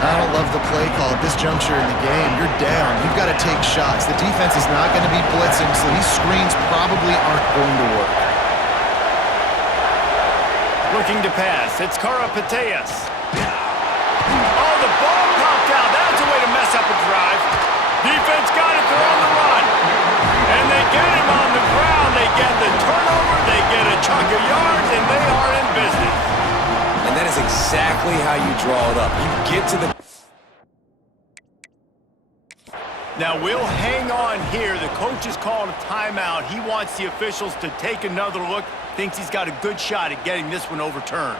I don't love the play call at this juncture in the game. You're down. You've got to take shots. The defense is not going to be blitzing, so these screens probably aren't going to work. Looking to pass. It's Karapateas. Oh, the ball popped out. That's a way to mess up a drive. Defense got it. They're on the run. And they get him on the ground. They get the turnover. They get a chunk of yards, and they are in business. And that is exactly how you draw it up. You get to the... Now, we'll hang on here. The coach has called a timeout. He wants the officials to take another look. Thinks he's got a good shot at getting this one overturned.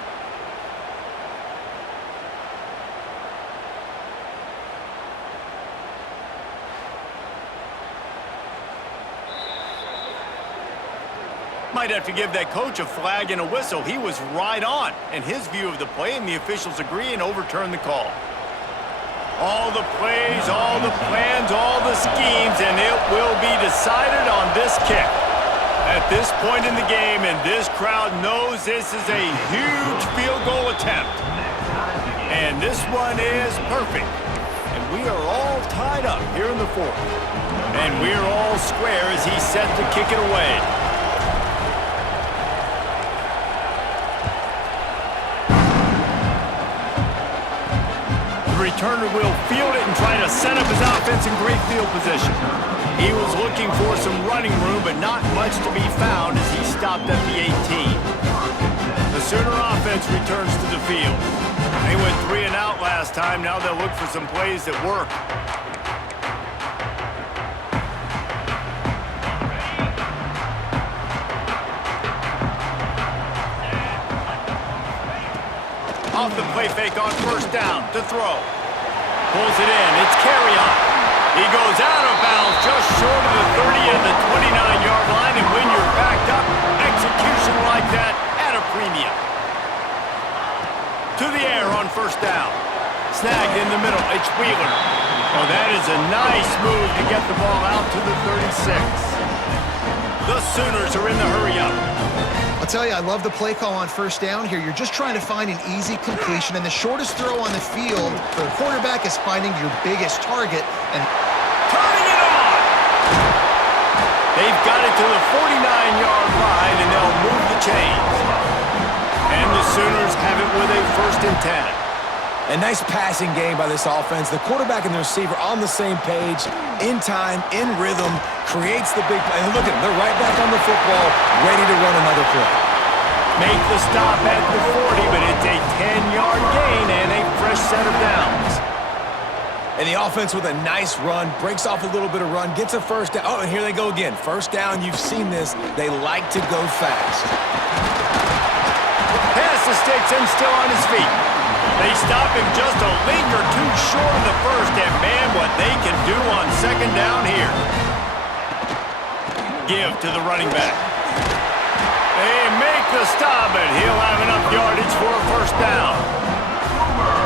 Might have to give that coach a flag and a whistle. He was right on in his view of the play, and the officials agree and overturn the call. All the plays, all the plans, all the schemes, and it will be decided on this kick. At this point in the game, and this crowd knows this is a huge field goal attempt. And this one is perfect. And we are all tied up here in the 4th. And we're all square as he's set to kick it away. The returner will field it and try to set up his offense in great field position. He was looking for some running room, but not much to be found as he stopped at the 18. The Sooner offense returns to the field. They went 3 and out last time. Now they'll look for some plays that work. Off the play fake on first down to throw. Pulls it in. It's Carrion. He goes out of bounds just short of the 30 and the 29-yard line, and when you're backed up, execution like that at a premium. To the air on first down. Snagged in the middle. It's Wheeler. Oh, that is a nice move to get the ball out to the 36. The Sooners are in the hurry-up. I'll tell you, I love the play call on first down here. You're just trying to find an easy completion, and the shortest throw on the field, the quarterback is finding your biggest target. And turning it on! They've got it to the 49-yard line, and they'll move the chains. And the Sooners have it with a 1st and 10. A nice passing game by this offense. The quarterback and the receiver on the same page, in time, in rhythm, creates the big play. And look at them, they're right back on the football, ready to run another play. Make the stop at the 40, but it's a 10-yard gain and a fresh set of downs. And the offense with a nice run, breaks off a little bit of run, gets a first down. Oh, and here they go again. First down, you've seen this. They like to go fast. Pass the sticks and still on his feet. They stop him just a link or two short of the first, and man, what they can do on second down here. Give to the running back. They make the stop, and he'll have enough yardage for a first down.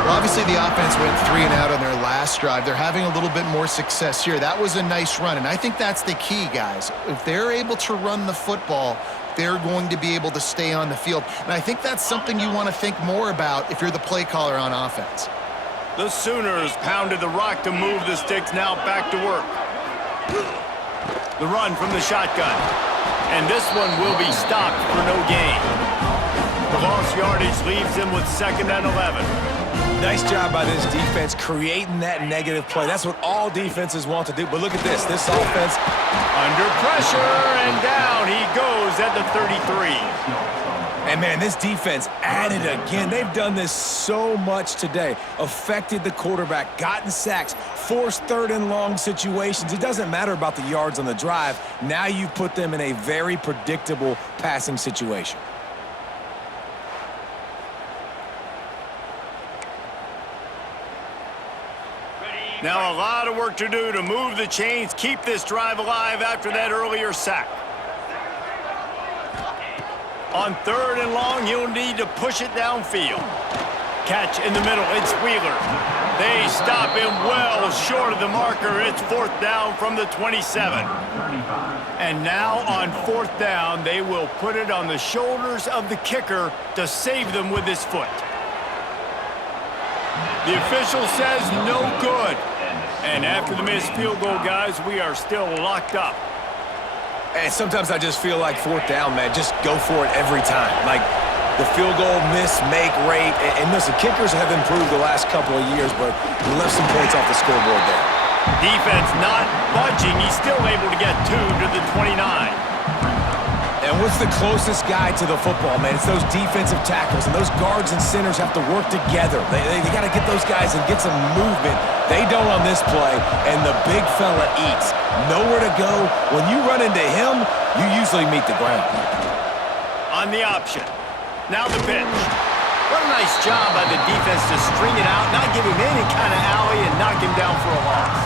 well, obviously the offense went 3 and out on their last drive. They're having a little bit more success here. That was a nice run, and I think that's the key, guys. If they're able to run the football, they're going to be able to stay on the field. And I think that's something you want to think more about if you're the play caller on offense. The Sooners pounded the rock to move the sticks, now back to work. The run from the shotgun. And this one will be stopped for no gain. The lost yardage leaves them with 2nd and 11. Nice job by this defense creating that negative play. That's what all defenses want to do. But look at this. This offense under pressure, and down he goes at the 33. And, man, this defense added again. They've done this so much today. Affected the quarterback, gotten sacks, forced 3rd and long situations. It doesn't matter about the yards on the drive. Now you put them in a very predictable passing situation. Now a lot of work to do to move the chains, keep this drive alive after that earlier sack. On 3rd and long, he'll need to push it downfield. Catch in the middle, it's Wheeler. They stop him well short of the marker. It's 4th down from the 27. And now on 4th down, they will put it on the shoulders of the kicker to save them with his foot. The official says no good. And after the missed field goal, guys, we are still locked up. And sometimes I just feel like 4th down, man, just go for it every time. Like the field goal miss, make rate. And listen, kickers have improved the last couple of years, but we left some points off the scoreboard there. Defense not budging. He's still able to get 2 to the 29. And what's the closest guy to the football, man? It's those defensive tackles, and those guards and centers have to work together. They got to get those guys and get some movement. They don't on this play, and the big fella eats. Nowhere to go. When you run into him, you usually meet the ground. On the option. Now the pitch. What a nice job by the defense to string it out, not give him any kind of alley, and knock him down for a loss.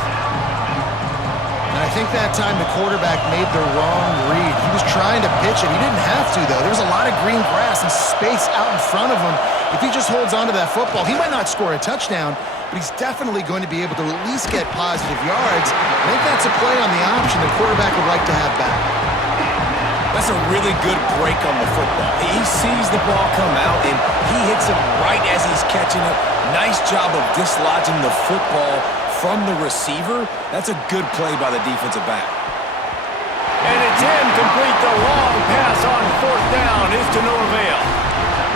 And I think that time the quarterback made the wrong read. He was trying to pitch it. He didn't have to, though. There was a lot of green grass and space out in front of him. If he just holds on to that football, he might not score a touchdown, but he's definitely going to be able to at least get positive yards. I think that's a play on the option the quarterback would like to have back. That's a really good break on the football. He sees the ball come out, and he hits it right as he's catching it. Nice job of dislodging the football from the receiver. That's a good play by the defensive back. And it's incomplete. The long pass on 4th down is to no avail.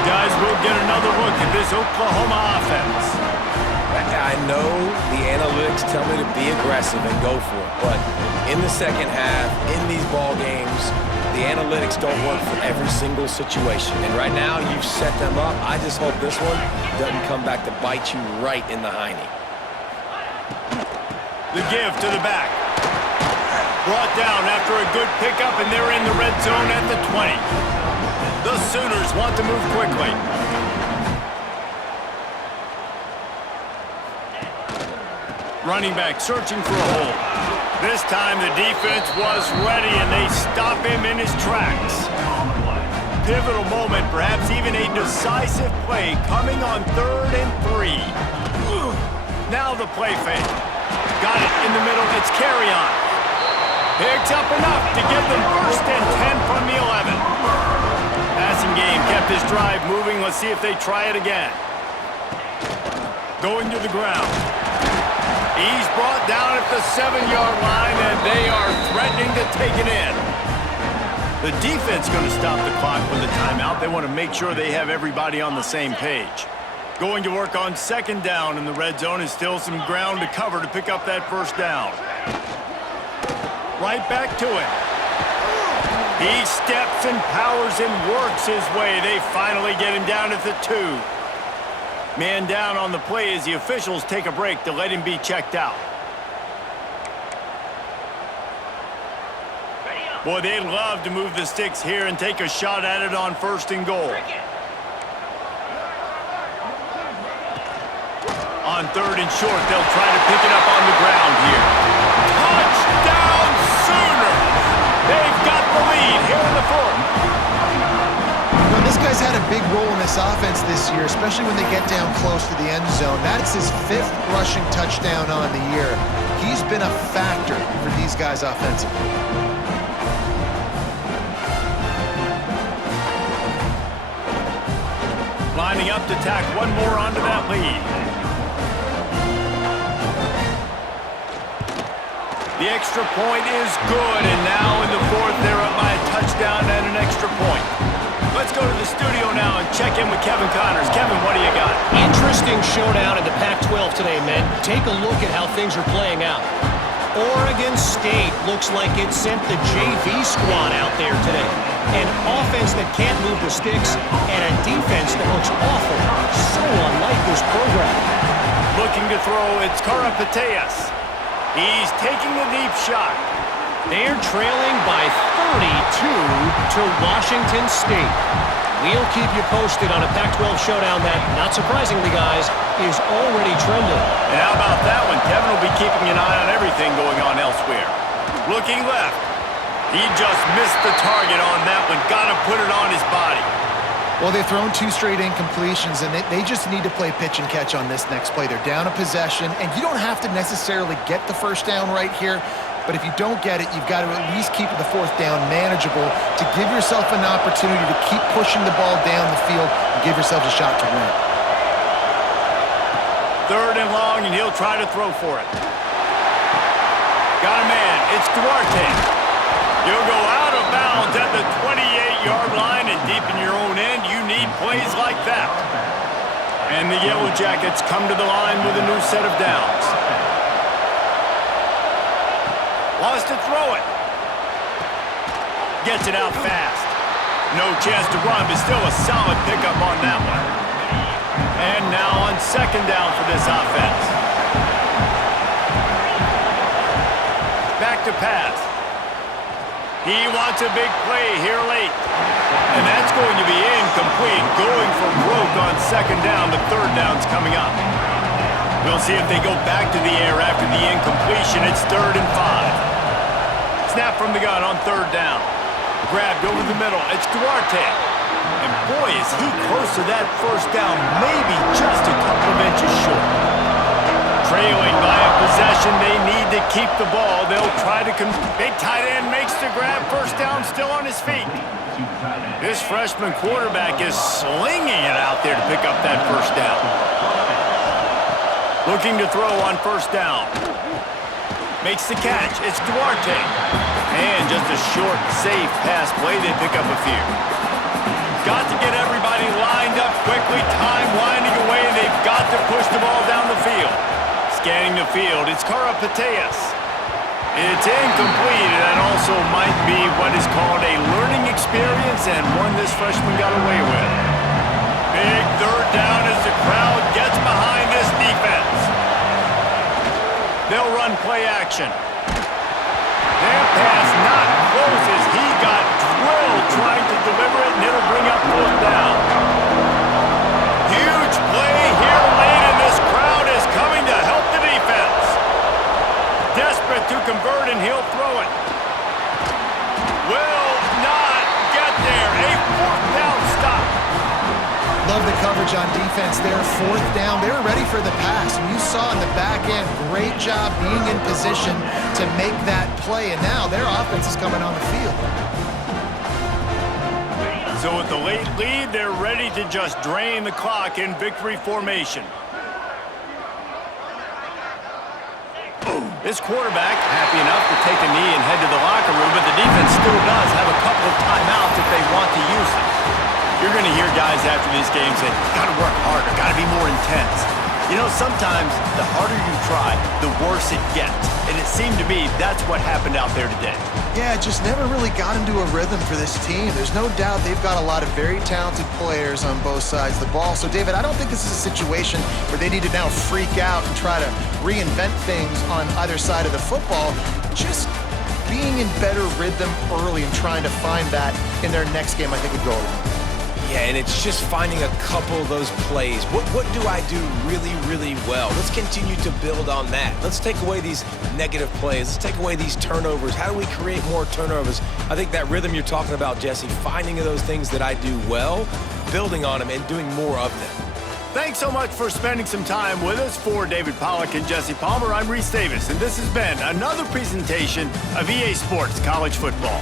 Guys, we'll get another look at this Oklahoma offense. I know the analytics tell me to be aggressive and go for it, but in the second half, in these ball games, the analytics don't work for every single situation. And right now, you've set them up. I just hope this one doesn't come back to bite you right in the hiney. The give to the back. Brought down after a good pickup, and they're in the red zone at the 20. The Sooners want to move quickly. Running back searching for a hole. This time the defense was ready, and they stop him in his tracks. Pivotal moment, perhaps even a decisive play coming on 3rd and 3. Now the play fake. Got it in the middle. It's carry on. Picks up enough to give them 1st and 10 from the 11. Passing game kept this drive moving. Let's see if they try it again. Going to the ground. He's brought down at the 7-yard line, and they are threatening to take it in. The defense going to stop the clock with a timeout. They want to make sure they have everybody on the same page. Going to work on 2nd down in the red zone, is still some ground to cover to pick up that 1st down. Right back to him. He steps and powers and works his way. They finally get him down at the 2. Man down on the play as the officials take a break to let him be checked out. Boy, they'd love to move the sticks here and take a shot at it on 1st and goal. On 3rd and short, they'll try to pick it up on the ground here. Touchdown Sooners! They've got the lead here in the 4th. This guy's had a big role in this offense this year, especially when they get down close to the end zone. That's his 5th rushing touchdown on the year. He's been a factor for these guys offensively. Lining up to tack one more onto that lead. The extra point is good, and now in the 4th, they're up by a touchdown and an extra point. Let's go to the studio now and check in with Kevin Connors. Kevin, what do you got? Interesting showdown in the Pac-12 today, men. Take a look at how things are playing out. Oregon State looks like it sent the JV squad out there today. An offense that can't move the sticks and a defense that looks awful. So unlike this program. Looking to throw, it's Karapateas. He's taking the deep shot. They're trailing by 32 to Washington State. We'll keep you posted on a Pac-12 showdown that, not surprisingly, guys, is already trending. And how about that one? Kevin will be keeping an eye on everything going on elsewhere. Looking left. He just missed the target on that one. Got to put it on his body. Well, they've thrown 2 straight incompletions, and they just need to play pitch and catch on this next play. They're down a possession, and you don't have to necessarily get the first down right here, but if you don't get it, you've got to at least keep the 4th down manageable to give yourself an opportunity to keep pushing the ball down the field and give yourself a shot to win. 3rd and long, and he'll try to throw for it. Got a man. It's Duarte. You'll go out of bounds at the 28-yard line, and deep in your own end, you need plays like that. And the Yellow Jackets come to the line with a new set of downs. Wants to throw it. Gets it out fast. No chance to run, but still a solid pickup on that one. And now on 2nd down for this offense. Back to pass. He wants a big play here late. And that's going to be incomplete. Going for broke on 2nd down, but 3rd down's coming up. We'll see if they go back to the air after the incompletion. It's 3rd and 5. Snap from the gun on 3rd down. Grabbed over the middle. It's Duarte. And boy, is he close to that 1st down. Maybe just a couple of inches short. Trailing by a possession, they need to keep the ball. They'll try to big tight end makes the grab. 1st down, still on his feet. This freshman quarterback is slinging it out there to pick up that 1st down. Looking to throw on 1st down. Makes the catch. It's Duarte. And just a short, safe pass play. They pick up a few. Got to get everybody lined up quickly. Time winding away, and they've got to push the ball down the field. Scanning the field, it's Karapateas. It's incomplete, and that also might be what is called a learning experience, and one this freshman got away with. Big 3rd down as the crowd gets behind this defense. They'll run play action. Their pass not close as he got drilled trying to deliver it, and it'll bring up 4th down. Huge play here late, and this crowd is coming to help the defense. Desperate to convert, and he'll throw it. Will not get there. A 4th down stop. Love the coverage on defense there. 4th down. They were ready for the pass. And you saw in the back end, great job being in position to make that play. And now their offense is coming on the field. So with the late lead, they're ready to just drain the clock in victory formation. This quarterback happy enough to take a knee and head to the locker room, but the defense still does have a couple of timeouts if they want to use them. You're going to hear guys after these games say, got to work harder, got to be more intense. You know, sometimes the harder you try, the worse it gets. And it seemed to me that's what happened out there today. Yeah, it just never really got into a rhythm for this team. There's no doubt they've got a lot of very talented players on both sides of the ball. So, David, I don't think this is a situation where they need to now freak out and try to reinvent things on either side of the football. Just being in better rhythm early and trying to find that in their next game, I think would go a long way. Yeah, and it's just finding a couple of those plays. What do I do really, really well? Let's continue to build on that. Let's take away these negative plays. Let's take away these turnovers. How do we create more turnovers? I think that rhythm you're talking about, Jesse, finding those things that I do well, building on them, and doing more of them. Thanks so much for spending some time with us. For David Pollack and Jesse Palmer, I'm Reese Davis, and this has been another presentation of EA Sports College Football.